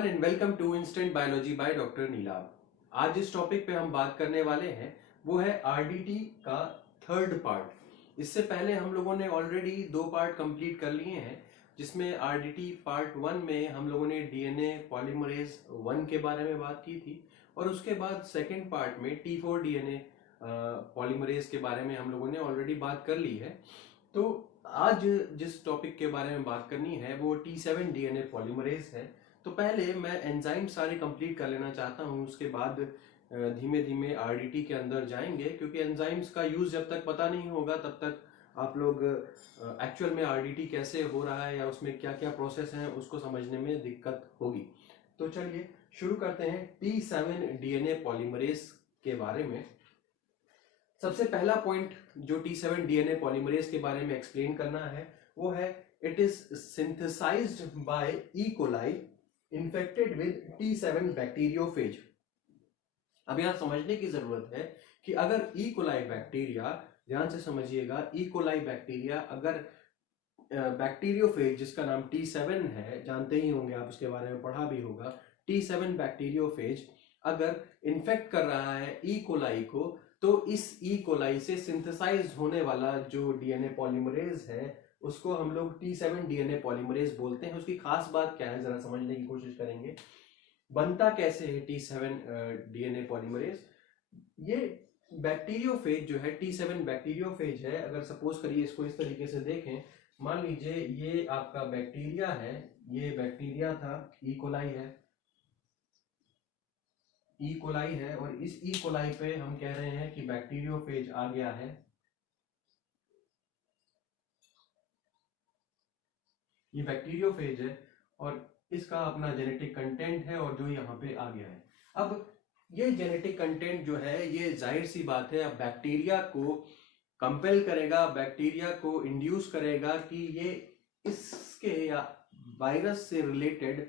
Everyone and welcome to instant biology by doctor Neelabh. आज जिस topic पे हम बात करने वाले हैं वो है आरडीटी का थर्ड पार्ट। इससे पहले हम लोगों ने ऑलरेडी 2 पार्ट कंप्लीट कर लिए हैं, जिसमें आरडीटी पार्ट 1 में हम लोगों ने डीएनए पॉलीमरेज 1 के बारे में बात की थी और उसके बाद सेकेंड पार्ट में T4 डीएनए पॉलीमरेज के बारे में हम लोगों ने ऑलरेडी बात कर ली है। तो आज जिस टॉपिक के बारे में बात करनी है वो T7 डीएनए पॉलीमरेज है। तो पहले मैं एंजाइम सारे कंप्लीट कर लेना चाहता हूँ, उसके बाद धीमे धीमे आरडीटी के अंदर जाएंगे, क्योंकि एंजाइम्स का यूज जब तक पता नहीं होगा तब तक आप लोग एक्चुअल में आरडीटी कैसे हो रहा है या उसमें क्या क्या प्रोसेस हैं उसको समझने में दिक्कत होगी। तो चलिए शुरू करते हैं T7 डीएनए पॉलीमरेज के बारे में। सबसे पहला पॉइंट जो T7 डीएनए पॉलीमरेज के बारे में एक्सप्लेन करना है वो है it is synthesized by E coli infected with T7 bacteriophage. अब यहां समझने की जरूरत है कि अगर ई कोलाई बैक्टीरिया, ध्यान से समझिएगा, ई कोलाई बैक्टीरिया अगर बैक्टीरियोफेज जिसका नाम T7 है, जानते ही होंगे आप, उसके बारे में पढ़ा भी होगा, T7 बैक्टीरियोफेज अगर इन्फेक्ट कर रहा है ई कोलाई को, तो इस ई कोलाई से सिंथेसाइज होने वाला जो डीएनए पॉलीमरेज है उसको हम लोग T7 डीएनए पॉलीमरेज बोलते हैं। उसकी खास बात क्या है जरा समझने की कोशिश करेंगे। बनता कैसे है T7 डीएनए पॉलीमरेज? ये बैक्टीरियोफेज जो है, T7 बैक्टीरियोफेज है। अगर सपोज करिए इसको इस तरीके से देखें, मान लीजिए ये आपका बैक्टीरिया है, ये बैक्टीरिया था, ई कोलाई है, ई कोलाई है, और इस ई कोलाई पे हम कह रहे हैं कि बैक्टीरियोफेज आ गया है। ये बैक्टीरियोफेज है और इसका अपना जेनेटिक कंटेंट है और जो यहाँ पे आ गया है। अब ये जेनेटिक कंटेंट जो है, ये जाहिर सी बात है अब बैक्टीरिया को कंपेल करेगा, बैक्टीरिया को इंड्यूस करेगा कि ये इसके या वायरस से रिलेटेड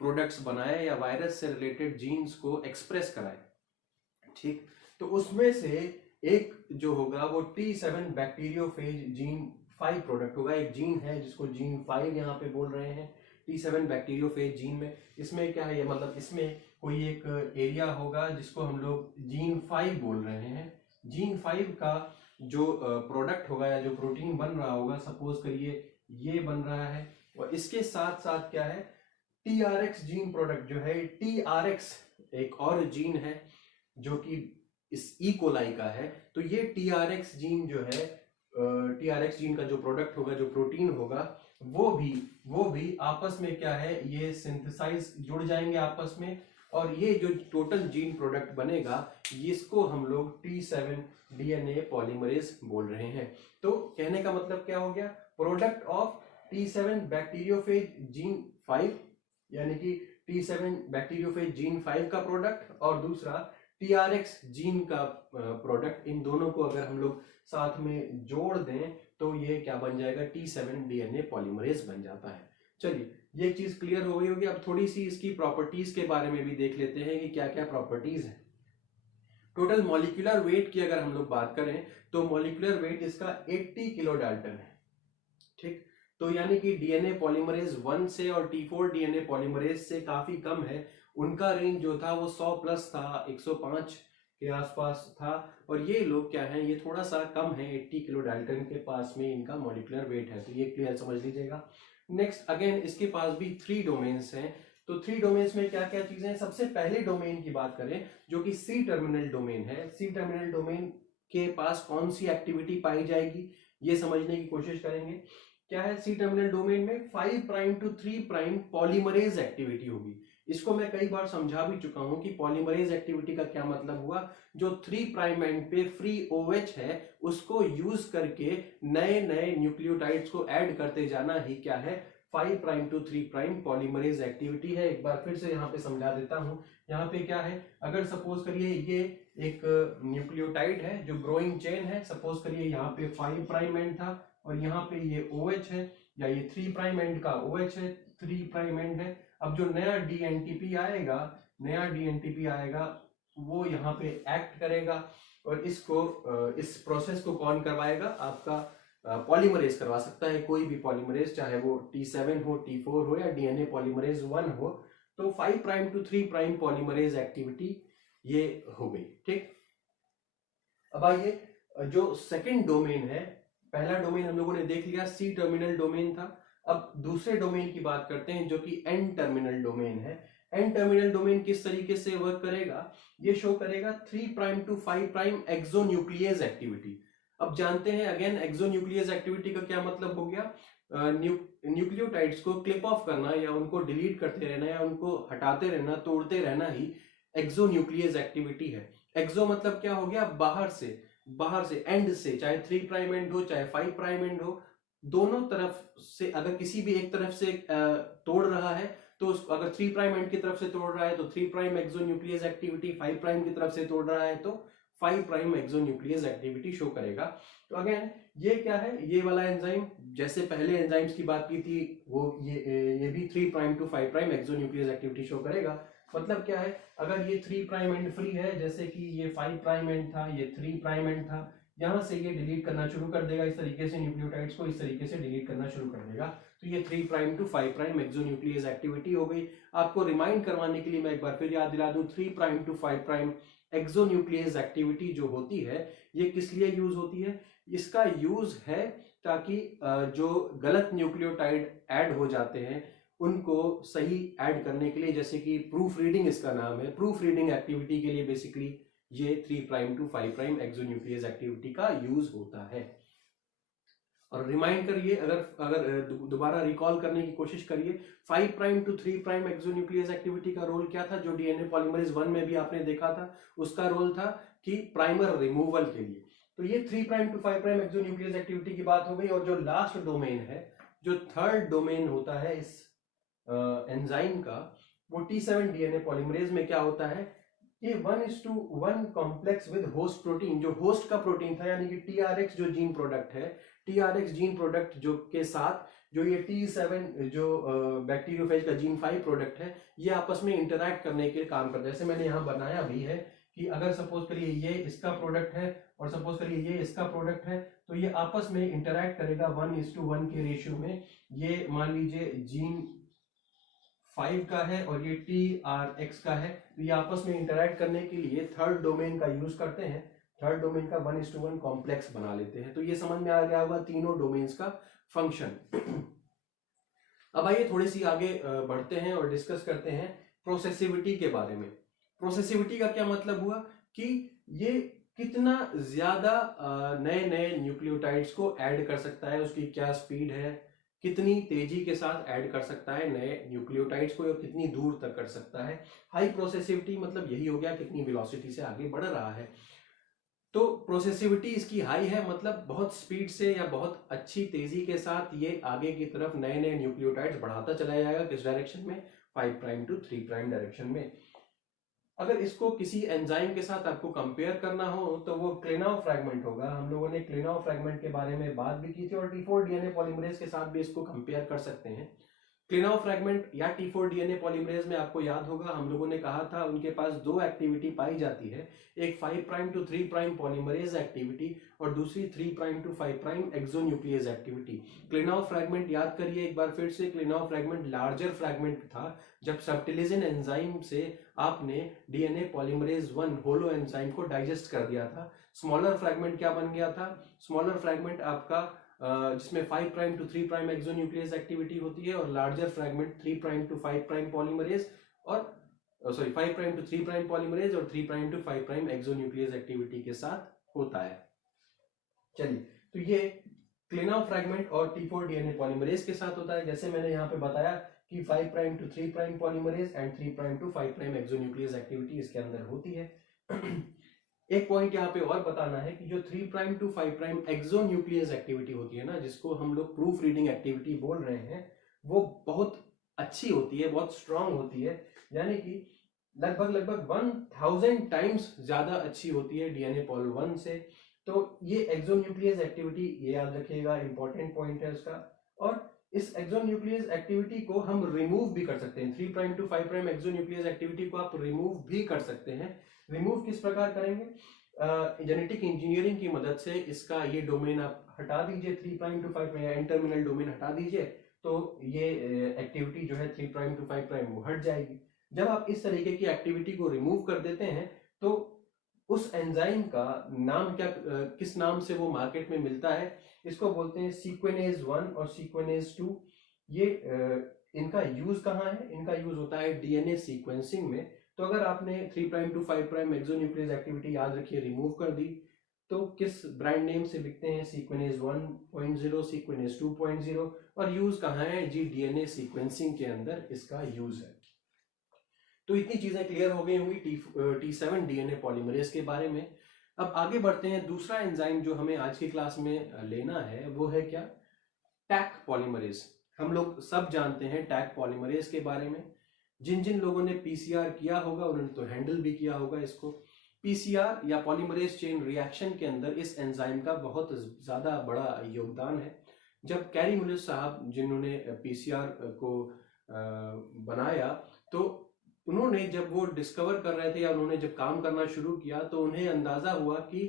प्रोडक्ट्स बनाए या वायरस से रिलेटेड जीन्स को एक्सप्रेस कराए। ठीक, तो उसमें से एक जो होगा वो T7 बैक्टीरियोफेज जीन 5 प्रोडक्ट होगा। एक जीन है जिसको जीन 5 यहाँ पे बोल रहे हैं T7 बैक्टीरियोफेज जीन में। इसमें क्या है, ये मतलब इसमें कोई एक एरिया होगा जिसको हम लोग जीन 5 बोल रहे हैं। जीन 5 का जो प्रोडक्ट होगा या जो प्रोटीन बन रहा होगा, सपोज करिए ये बन रहा है, और इसके साथ साथ क्या है, TRX जीन प्रोडक्ट जो है, TRX एक और जीन है जो कि इस ई कोलाई का है। तो ये TRX जीन जो है, TRX जीन का जो प्रोडक्ट होगा, जो प्रोटीन होगा, वो भी आपस में क्या है, ये सिंथेसाइज जुड़ जाएंगे आपस में, और ये जो टोटल जीन प्रोडक्ट बनेगा इसको हम लोग T7 डीएनए पॉलीमरेज बोल रहे हैं। तो कहने का मतलब क्या हो गया, product of T7 bacteriophage gene 5, यानी कि T7 बैक्टीरियोफेज जीन 5 का प्रोडक्ट, और दूसरा TRX जीन का प्रोडक्ट। इन दोनों को अगर हम लोग साथ में जोड़ दें तो ये क्या बन जाएगा, T7 डीएनए पॉलीमरेज बन जाता है। चलिए ये चीज क्लियर हो गई होगी। अब थोड़ी सी इसकी प्रॉपर्टीज के बारे में भी देख लेते हैं कि क्या क्या प्रॉपर्टीज है। टोटल मॉलिक्यूलर वेट की अगर हम लोग बात करें तो मॉलिक्यूलर वेट इसका 80 किलो डाल्टन है। ठीक, तो यानी कि डीएनए पॉलीमरेज 1 से और T4 डीएनए पॉलीमरेज से काफी कम है। उनका रेंज जो था वो 100 प्लस था, 105 के आसपास था, और ये लोग क्या है, ये थोड़ा सा कम है, 80 किलो डाल्टन के पास में इनका मॉलिक्यूलर वेट है। तो ये क्लियर समझ लीजिएगा। नेक्स्ट, अगेन इसके पास भी 3 डोमेन्स हैं। तो 3 डोमेन्स में क्या क्या चीजें हैं। सबसे पहले डोमेन की बात करें जो कि सी टर्मिनल डोमेन है। सी टर्मिनल डोमेन के पास कौन सी एक्टिविटी पाई जाएगी ये समझने की कोशिश करेंगे। क्या है, सी टर्मिनल डोमेन में 5 prime to 3 prime polymerase activity होगी। इसको मैं कई बार समझा भी चुका हूं कि पॉलीमरेज एक्टिविटी का क्या मतलब हुआ। जो 3 प्राइम एंड पे फ्री OH है उसको यूज करके नए नए न्यूक्लियोटाइड्स को ऐड करते जाना ही क्या है, 5 prime to 3 prime polymerase activity है। एक बार फिर से यहाँ पे समझा देता हूं। यहाँ पे क्या है, अगर सपोज करिए ये एक न्यूक्लियोटाइड है जो ग्रोइंग चेन है, सपोज करिए यहाँ पे 5 प्राइम एंड था और यहाँ पे ये OH है, या ये 3 प्राइम एंड का OH है, 3 प्राइम एंड है। अब जो नया DNTP आएगा वो यहाँ पे एक्ट करेगा और इसको इस प्रोसेस को कौन करवाएगा, आपका पॉलीमरेज करवा सकता है। कोई भी पॉलीमरेज, चाहे वो T7 हो, T4 हो या डीएनए पॉलीमरेज 1 हो, तो 5 prime to 3 prime polymerase activity ये हो गई। ठीक, अब आइए जो सेकंड डोमेन है, पहला डोमेन हम लोगों ने देख लिया सी टर्मिनल डोमेन था। अब दूसरे डोमेन की बात करते हैं जो कि एन टर्मिनल डोमेन है। एन टर्मिनल डोमेन किस तरीके से वर्क करेगा, ये शो करेगा 3 prime to 5 prime exonuclease activity. अब जानते हैं अगेन एक्सोन्यूक्लियस एक्टिविटी का क्या मतलब हो गया, न्यूक्लियोटाइड्स को क्लिप ऑफ करना या उनको डिलीट करते रहना या उनको हटाते रहना, तोड़ते रहना ही एक्सोन्यूक्लियस एक्टिविटी है। एक्सो मतलब क्या हो गया, बाहर से एंड से, चाहे 3 प्राइम एंड हो चाहे 5 प्राइम एंड हो, दोनों तरफ से अगर किसी भी एक तरफ से तोड़ रहा है तो अगर 3 प्राइम एंड की तरफ से तोड़ रहा है तो 3 प्राइम एक्सोन्यूक्लियस एक्टिविटी, 5 प्राइम की तरफ से तोड़ रहा है तो 5 प्राइम एक्सोन्यूक्लियस एक्टिविटी शो करेगा। तो अगेन ये क्या है, ये वाला एंजाइम जैसे पहले एंजाइम्स की बात की थी वो ये भी 3 prime to 5 prime exonuclease activity show करेगा। मतलब क्या है, अगर ये 3 प्राइम एंड फ्री है, जैसे कि ये 5 प्राइम एंड था, ये 3 प्राइम एंड था, यहां से ये डिलीट करना शुरू कर देगा, इस तरीके से न्यूक्लियोटाइड्स को इस तरीके से डिलीट करना शुरू कर देगा। तो ये 3 prime to 5 prime exonuclease activity हो गई। आपको रिमाइंड करवाने के लिए मैं एक बार फिर याद दिला दूं, 3 prime to 5 prime exonuclease activity जो होती है ये किस लिए यूज होती है, इसका यूज है ताकि जो गलत न्यूक्लियोटाइड ऐड हो जाते हैं उनको सही ऐड करने के लिए, जैसे कि प्रूफ रीडिंग इसका नाम है, प्रूफ रीडिंग एक्टिविटी के लिए बेसिकली ये 3 prime to 5 prime exonuclease activity का यूज होता है। और रिमाइंड करिए, अगर दोबारा रिकॉल करने की कोशिश करिए, 5 prime to 3 prime exonuclease activity का रोल क्या था, जो डीएनए पॉलीमरेज 1 में भी आपने देखा था, उसका रोल था कि प्राइमर रिमूवल के लिए। तो ये 3 prime to 5 prime exonuclease activity की बात हो गई। और जो लास्ट डोमेन है, जो थर्ड डोमेन होता है इस एंजाइम का, वो T7 डीएनए पॉलीमरेज में क्या होता है कि 1:1 कॉम्प्लेक्स विद होस्ट प्रोटीन, जो होस्ट का प्रोटीन था यानी कि TRX जो जीन प्रोडक्ट है, TRX जीन प्रोडक्ट जो के साथ जो ये T7 जो बैक्टीरियोफेज का जीन 5 प्रोडक्ट है, ये आपस में इंटरैक्ट करने के काम करते हैं। जैसे मैंने यहाँ बनाया भी है कि अगर सपोज करिए ये इसका प्रोडक्ट है और सपोज करिए ये इसका प्रोडक्ट है, तो ये आपस में इंटरैक्ट करेगा 1:1 के रेशियो में। ये मान लीजिए जीन 5 का है और ये TRX का है, तो ये आपस में इंटरैक्ट करने के लिए थर्ड डोमेन का यूज करते हैं, थर्ड डोमेन का 1:1 कॉम्प्लेक्स बना लेते हैं। तो ये समझ में आ गया होगा तीनों डोमेन्स का फंक्शन। अब आइए थोड़ी सी आगे बढ़ते हैं और डिस्कस करते हैं प्रोसेसिविटी के बारे में। प्रोसेसिविटी का क्या मतलब हुआ कि ये कितना ज्यादा नए नए न्यूक्लियोटाइड्स को ऐड कर सकता है, उसकी क्या स्पीड है, कितनी तेजी के साथ ऐड कर सकता है नए न्यूक्लियोटाइड्स को, या कितनी दूर तक कर सकता है। हाई प्रोसेसिविटी मतलब यही हो गया कितनी वेलोसिटी से आगे बढ़ रहा है। तो प्रोसेसिविटी इसकी हाई है, मतलब बहुत स्पीड से या बहुत अच्छी तेजी के साथ ये आगे की तरफ नए नए न्यूक्लियोटाइड्स बढ़ाता चला जाएगा। किस डायरेक्शन में, 5 प्राइम टू 3 प्राइम डायरेक्शन में। अगर इसको किसी एंजाइम के साथ आपको कंपेयर करना हो तो वो क्लेनाउ फ्रैगमेंट होगा। हम लोगों ने क्लेनाउ फ्रैगमेंट के बारे में बात भी की थी, और T4 डीएनए पॉलीमरेज के साथ भी इसको कंपेयर कर सकते हैं। क्लेनाउ फ्रैगमेंट या T4 डीएनए पॉलीमरेज में आपको याद होगा हम लोगों ने कहा था उनके पास दो एक्टिविटी पाई जाती है, एक 5 prime to 3 prime polymerase activity और दूसरी 3 prime to 5 prime exonuclease activity. Klenow fragment याद करिए एक बार फिर से, क्लेनाउ फ्रैगमेंट लार्जर फ्रैगमेंट था जब सबटिलिजन एंजाइम से आपने डीएनए पॉलीमरेज 1 होलो एंजाइम को डाइजेस्ट कर दिया था। स्मॉलर फ्रैगमेंट क्या बन गया था, स्मॉलर फ्रैगमेंट आपका जिसमें 5 prime to 3 prime exonuclease activity होती है, और larger fragment 3 prime to 5 prime polymerase और 5 प्राइम टू 3 प्राइम पॉलीमरेज और 3 prime to 5 prime exonuclease activity के साथ होता है। चलिए, तो ये क्लेनाउ फ्रैगमेंट और T4 डीएनए पॉलीमरेज के साथ होता है। जैसे मैंने यहाँ पे बताया कि 5 prime to 3 prime polymerase and 3 prime to 5 prime exonuclease activity इसके अंदर होती है। एक पॉइंट यहाँ पे और बताना है कि जो 3 prime to 5 prime exonuclease activity होती है ना, जिसको हम लोग प्रूफ रीडिंग एक्टिविटी बोल रहे हैं, वो बहुत अच्छी होती है, बहुत स्ट्रांग होती है, यानी कि लगभग 1000 टाइम्स ज्यादा अच्छी होती है डीएनए पॉल 1 से। तो ये एक्सोन्यूक्लियस एक्टिविटी, ये याद रखिएगा, इंपॉर्टेंट पॉइंट है उसका। और इस एक्सोन्यूक्लियस एक्टिविटी को हम रिमूव भी कर सकते हैं। 3 prime to 5 prime exonuclease activity को आप रिमूव भी कर सकते हैं। रिमूव किस प्रकार करेंगे, जेनेटिक इंजीनियरिंग की मदद से इसका ये डोमेन आप हटा दीजिए, 3 prime to 5 prime N terminal domain हटा दीजिए, तो ये एक्टिविटी जो है 3 प्राइम टू 5 प्राइम वो हट जाएगी। जब आप इस तरीके की एक्टिविटी को रिमूव कर देते हैं तो उस एंजाइम का नाम क्या, किस नाम से वो मार्केट में मिलता है, इसको बोलते हैं सीक्वेनेज 1 और सीक्वेनेज 2। ये इनका यूज कहाँ है? इनका यूज होता है डीएनए सीक्वेंसिंग में। तो अगर आपने 3 prime to 5 prime exonuclease activity याद रखिए रिमूव कर दी, तो किस ब्रांड नेम से लिखते हैं? सीक्वेनेज 1.0, सीक्वेनेज 2.0। और यूज कहाँ है जी? डीएनए सीक्वेंसिंग के अंदर इसका यूज है। तो इतनी चीजें क्लियर हो गई होंगी T7 डीएनए पॉलीमरेज के बारे में। अब आगे बढ़ते हैं। दूसरा एंजाइम जो हमें आज की क्लास में लेना है वो है क्या? Taq polymerase. हम लोग सब जानते हैं टैक पॉलीमरेज के बारे में। जिन जिन लोगों ने पीसीआर किया होगा उन्होंने तो हैंडल भी किया होगा इसको। पीसीआर या पॉलीमरेज चेन रिएक्शन के अंदर इस एंजाइम का बहुत ज्यादा बड़ा योगदान है। जब कैरी मुलर साहब जिन्होंने पीसीआर को बनाया, तो उन्होंने जब वो डिस्कवर कर रहे थे या उन्होंने जब काम करना शुरू किया तो उन्हें अंदाजा हुआ कि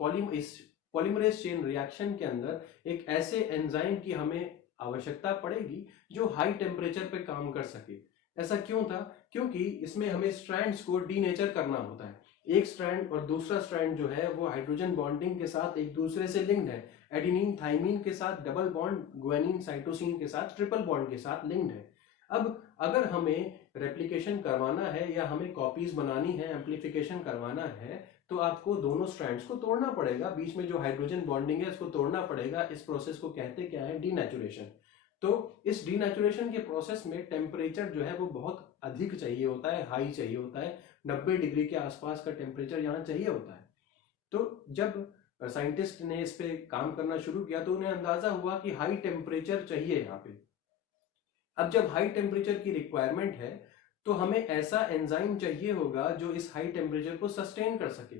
पॉलीमरेज चेन रिएक्शन के अंदर एक ऐसे एंजाइम की हमें आवश्यकता पड़ेगी जो हाई टेम्परेचर पे काम कर सके। ऐसा क्यों था? क्योंकि इसमें हमें स्ट्रैंड्स को डीनेचर करना होता है। एक स्ट्रैंड और दूसरा स्ट्रैंड जो है वो हाइड्रोजन बॉन्डिंग के साथ एक दूसरे से लिंक्ड है। एडेनिन थाइमिन के साथ डबल बॉन्ड, गुआनिन साइटोसिन के साथ ट्रिपल बॉन्ड के साथ लिंक्ड है। अब अगर हमें रेप्लिकेशन करवाना है या हमें कॉपीज बनानी है, एम्प्लीफिकेशन करवाना है, तो आपको दोनों स्ट्रैंड्स को तोड़ना पड़ेगा। बीच में जो हाइड्रोजन बॉन्डिंग है इसको तोड़ना पड़ेगा। इस प्रोसेस को कहते क्या है? डीनेचुरेशन। तो इस डीनेचुरेशन के प्रोसेस में टेम्परेचर जो है वो बहुत अधिक चाहिए होता है, हाई चाहिए होता है। 90 डिग्री के आसपास का टेम्परेचर यहाँ चाहिए होता है। तो जब साइंटिस्ट ने इस पे काम करना शुरू किया तो उन्हें अंदाजा हुआ कि हाई टेम्परेचर चाहिए यहाँ पे। अब जब हाई टेम्परेचर की रिक्वायरमेंट है तो हमें ऐसा एंजाइम चाहिए होगा जो इस हाई टेम्परेचर को सस्टेन कर सके।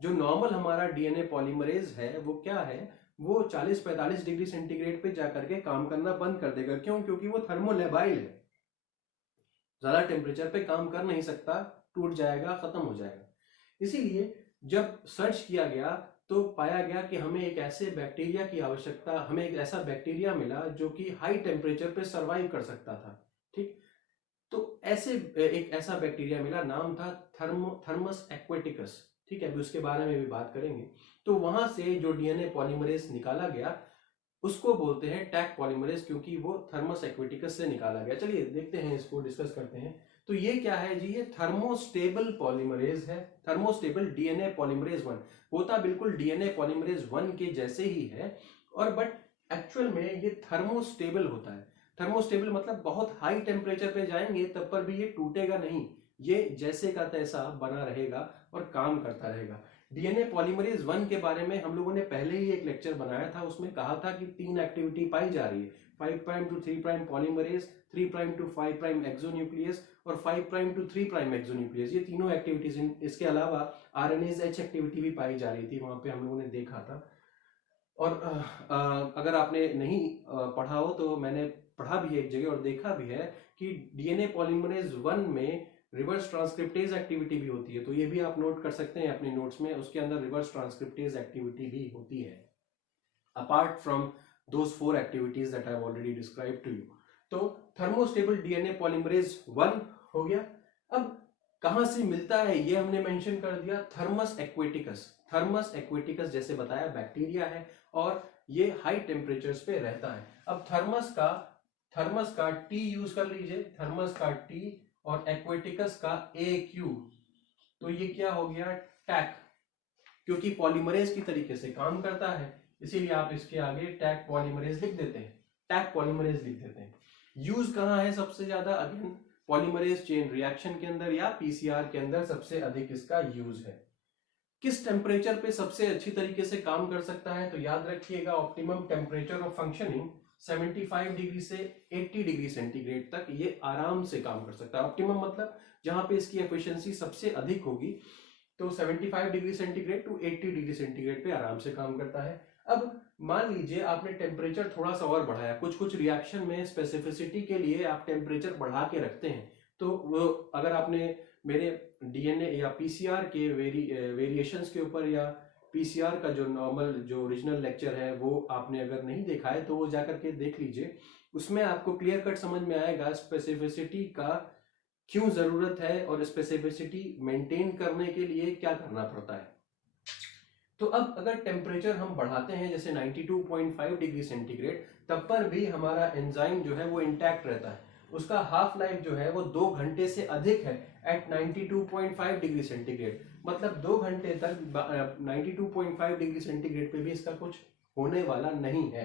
जो नॉर्मल हमारा डीएनए पॉलीमरेज है वो क्या है? वो 40-45 डिग्री सेंटीग्रेड पे जाकर के काम करना बंद कर देगा। क्यों? क्योंकि वो थर्मोलेबाइल है, ज्यादा टेम्परेचर पे काम कर नहीं सकता, टूट जाएगा, खत्म हो जाएगा। इसीलिए जब सर्च किया गया तो पाया गया कि हमें एक ऐसे बैक्टीरिया की आवश्यकता, हमें एक ऐसा बैक्टीरिया मिला जो कि हाई टेम्परेचर पे सरवाइव कर सकता था। ठीक, तो ऐसे एक ऐसा बैक्टीरिया मिला, नाम था थर्मस एक्वेटिकस। ठीक है, अभी उसके बारे में भी बात करेंगे। तो वहां से जो डीएनए पॉलीमरेज निकाला गया उसको बोलते हैं टैक पॉलीमरेज, क्योंकि वो थर्मस एक्वेटिकस से निकाला गया। चलिए देखते हैं, इसको डिस्कस करते हैं। तो ये क्या है जी? ये थर्मोस्टेबल पॉलीमरेज है, थर्मोस्टेबल डीएनए पॉलीमरेज 1। होता बिल्कुल डीएनए पॉलीमरेज 1 के जैसे ही है, और बट एक्चुअल में ये थर्मोस्टेबल होता है। थर्मोस्टेबल मतलब बहुत हाई टेम्परेचर पे जाएंगे तब पर भी ये टूटेगा नहीं, ये जैसे का तैसा बना रहेगा और काम करता रहेगा। डीएनए पॉलीमरेज 1 के बारे में हम लोगों ने पहले ही एक लेक्चर बनाया था, उसमें कहा था कि 3 एक्टिविटी पाई जा रही है। 5 prime to 3 prime polymerase, 3 prime to 5 prime exonuclease और 5 प्राइम टू 3 प्राइम एक्सोन्यूक्लियस। ये तीनों एक्टिविटीज। इसके अलावा आरएनएज एच एक्टिविटी भी पाई जा रही थी, वहां पे हम लोगों ने देखा था। और अगर आपने नहीं पढ़ा हो तो मैंने पढ़ा भी है एक जगह और देखा भी है कि डीएनए पॉलीमरेज 1 में रिवर्स ट्रांसक्रिप्टेज एक्टिविटी भी होती है। तो ये भी आप नोट कर सकते हैं अपने नोट्स में, उसके अंदर रिवर्स ट्रांसक्रिप्टेज एक्टिविटी भी होती है, apart from those 4 activities that I have already describe to you. तो थर्मोस्टेबल डीएनए पॉलीमरेज 1 हो गया। अब कहां से मिलता है ये हमने मेंशन कर दिया, थर्मस एक्वेटिकस। थर्मस एक्वेटिकस जैसे बताया बैक्टीरिया है और ये हाई टेम्परेचर्स पे रहता है। अब थर्मस का टी यूज कर लीजिए, थर्मस का टी और एक्वेटिकस का AQ, तो ये क्या हो गया? टैक। क्योंकि पॉलीमरेज की तरीके से काम करता है इसीलिए आप इसके आगे टैक पॉलीमरेज लिख देते हैं, टैक पॉलीमरेज लिख देते हैं। यूज कहां है सबसे ज्यादा? अगेन पॉलीमरेज चेन रिएक्शन के अंदर या पीसीआर के अंदर सबसे अधिक इसका यूज है। किस टेम्परेचर पे सबसे अच्छी तरीके से काम कर सकता है? तो याद रखिएगा, optimum temperature of functioning 75 degree से 80 डिग्री सेंटीग्रेड तक ये आराम से काम कर सकता है। ऑप्टिमम मतलब जहां पे इसकी एफिशिएंसी सबसे अधिक होगी, तो 75 degree centigrade to 80 degree centigrade पे आराम से काम करता है। अब मान लीजिए आपने टेम्परेचर थोड़ा सा और बढ़ाया, कुछ रिएक्शन में स्पेसिफिसिटी के लिए आप टेम्परेचर बढ़ा के रखते हैं। तो वो अगर आपने मेरे डीएनए या पीसीआर के वेरिएशंस के ऊपर या पीसीआर का जो नॉर्मल जो ओरिजिनल लेक्चर है वो आपने अगर नहीं देखा है तो वो जाकर के देख लीजिए, उसमें आपको क्लियर कट समझ में आएगा स्पेसिफिसिटी का क्यों जरूरत है और स्पेसिफिसिटी मेंटेन करने के लिए क्या करना पड़ता है। तो अब अगर टेम्परेचर हम बढ़ाते हैं जैसे 92.5 डिग्री सेंटीग्रेड, तब पर भी हमारा एंजाइम जो है वो इंटैक्ट रहता है। उसका हाफ लाइफ जो है वो 2 घंटे से अधिक है एट 92.5 डिग्री सेंटीग्रेड। मतलब 2 घंटे तक 92.5 डिग्री सेंटीग्रेड पे भी इसका कुछ होने वाला नहीं है।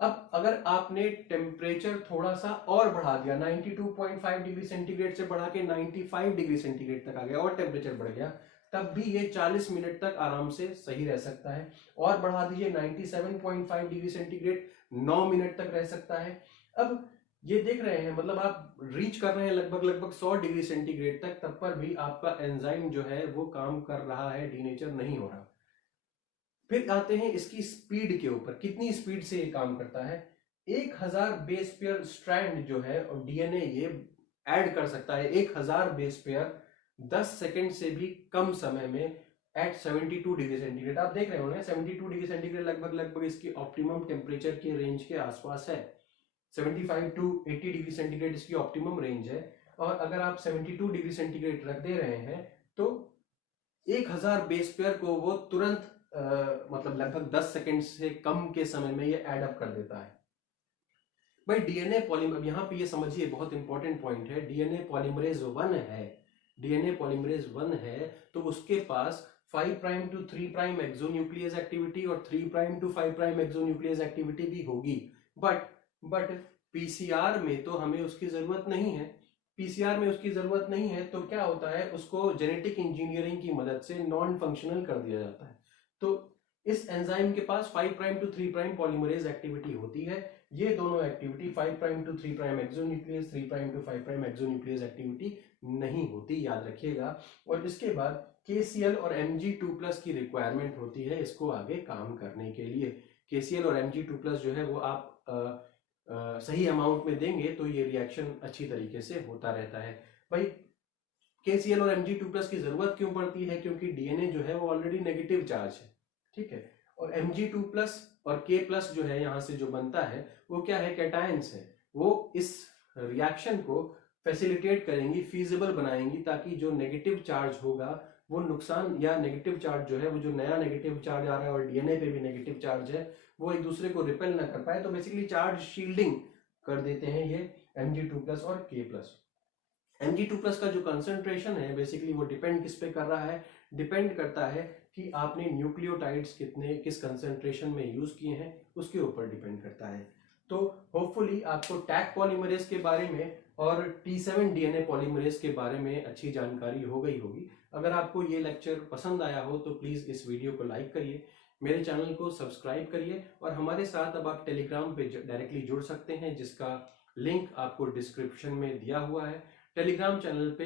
अब अगर आपने टेम्परेचर थोड़ा सा और बढ़ा दिया, 92.5 डिग्री सेंटीग्रेड से बढ़ा के 95 डिग्री सेंटीग्रेड तक आ गया और टेम्परेचर बढ़ गया, तब भी ये 40 मिनट तक आराम से सही रह सकता है। और बढ़ा दीजिए 97.5 डिग्री सेंटीग्रेड, 9 मिनट तक रह सकता है। अब ये देख रहे हैं, मतलब आप रीच कर रहे हैं लगभग 100 डिग्री सेंटीग्रेड तक, तब पर भी आपका एंजाइम जो है वो काम कर रहा है, डीनेचर नहीं हो रहा। फिर आते हैं इसकी स्पीड के ऊपर, कितनी स्पीड से ये काम करता है। 1000 बेस पेयर स्ट्रैंड जो है और डीएनए ये ऐड कर सकता है, 1000 बेस पेयर 10 सेकंड से भी कम समय में एट 72 डिग्री सेंटीग्रेड। आप देख रहे होंगे 72 डिग्री सेंटीग्रेड लगभग इसकी ऑप्टिमम टेम्परेचर के रेंज के आसपास है। 75 टू 80 डिग्री सेंटीग्रेड इसकी ऑप्टिमम रेंज है। और अगर आप 72 डिग्री सेंटीग्रेड रख दे रहे हैं तो 1000 बेस पेयर को वो तुरंत मतलब लगभग 10 सेकंड से कम के समय में ये एड अप कर देता है। भाई डीएनए पॉलीमरेज, यहाँ पे ये समझिए बहुत इंपॉर्टेंट पॉइंट है, डीएनए पॉलीमरेज 1 है, डीएनए पॉलीमरेज 1 है तो उसके पास 5 prime to 3 prime exonuclease activity और 3 prime to 5 prime exonuclease activity भी होगी। बट पीसीआर में तो हमें उसकी जरूरत नहीं है। पीसीआर में उसकी जरूरत नहीं है तो क्या होता है, उसको जेनेटिक इंजीनियरिंग की मदद से नॉन फंक्शनल कर दिया जाता है। तो इस एंजाइम के पास 5 prime to 3 prime polymerase activity होती है। ये दोनों activity 5 prime to 3 prime exonuclease, 3 prime to 5 prime exonuclease activity नहीं होती, याद रखिएगा। और इसके बाद KCl और Mg2+ की रिक्वायरमेंट होती है इसको आगे काम करने के लिए। KCl और Mg2+ जो है वो आप सही अमाउंट में देंगे तो ये रिएक्शन अच्छी तरीके से होता रहता है। भाई KCl और Mg2+ की जरूरत क्यों पड़ती है, क्योंकि डीएनए जो है वो ऑलरेडी नेगेटिव चार्ज है, ठीक है। और Mg2+ और K+ जो है यहाँ से जो बनता है वो क्या है, कैटायंस है। वो इस रिएक्शन को फैसिलिटेट करेंगी, फीजिबल बनाएंगी, ताकि जो नेगेटिव चार्ज होगा वो नुकसान, या नेगेटिव चार्ज जो है वो जो नया नेगेटिव चार्ज आ रहा है और डीएनए पे भी नेगेटिव चार्ज है, वो एक दूसरे को रिपेल ना कर पाए। तो बेसिकली चार्ज शील्डिंग कर देते हैं ये Mg2+ और K+। Mg2+ का जो कंसंट्रेशन है बेसिकली वो डिपेंड किस पे कर रहा है, डिपेंड करता है कि आपने न्यूक्लियोटाइड्स कितने किस कंसंट्रेशन में यूज किए हैं, उसके ऊपर डिपेंड करता है। तो होपफुली आपको टैग पॉलीमरेज के बारे में और T7 डीएनए पॉलीमरेज के बारे में अच्छी जानकारी हो गई होगी। अगर आपको ये लेक्चर पसंद आया हो तो प्लीज इस वीडियो को लाइक करिए, मेरे चैनल को सब्सक्राइब करिए, और हमारे साथ अब आप टेलीग्राम पे डायरेक्टली जुड़ सकते हैं, जिसका लिंक आपको डिस्क्रिप्शन में दिया हुआ है। टेलीग्राम चैनल पे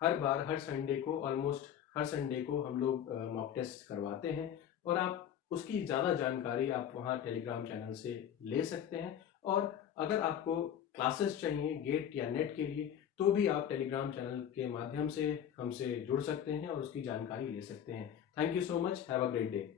हर संडे को, ऑलमोस्ट हर संडे को हम लोग मॉक टेस्ट करवाते हैं, और आप उसकी ज़्यादा जानकारी आप वहाँ टेलीग्राम चैनल से ले सकते हैं। और अगर आपको क्लासेस चाहिए गेट या नेट के लिए तो भी आप टेलीग्राम चैनल के माध्यम से हमसे जुड़ सकते हैं और उसकी जानकारी ले सकते हैं। Thank you so much, have a great day.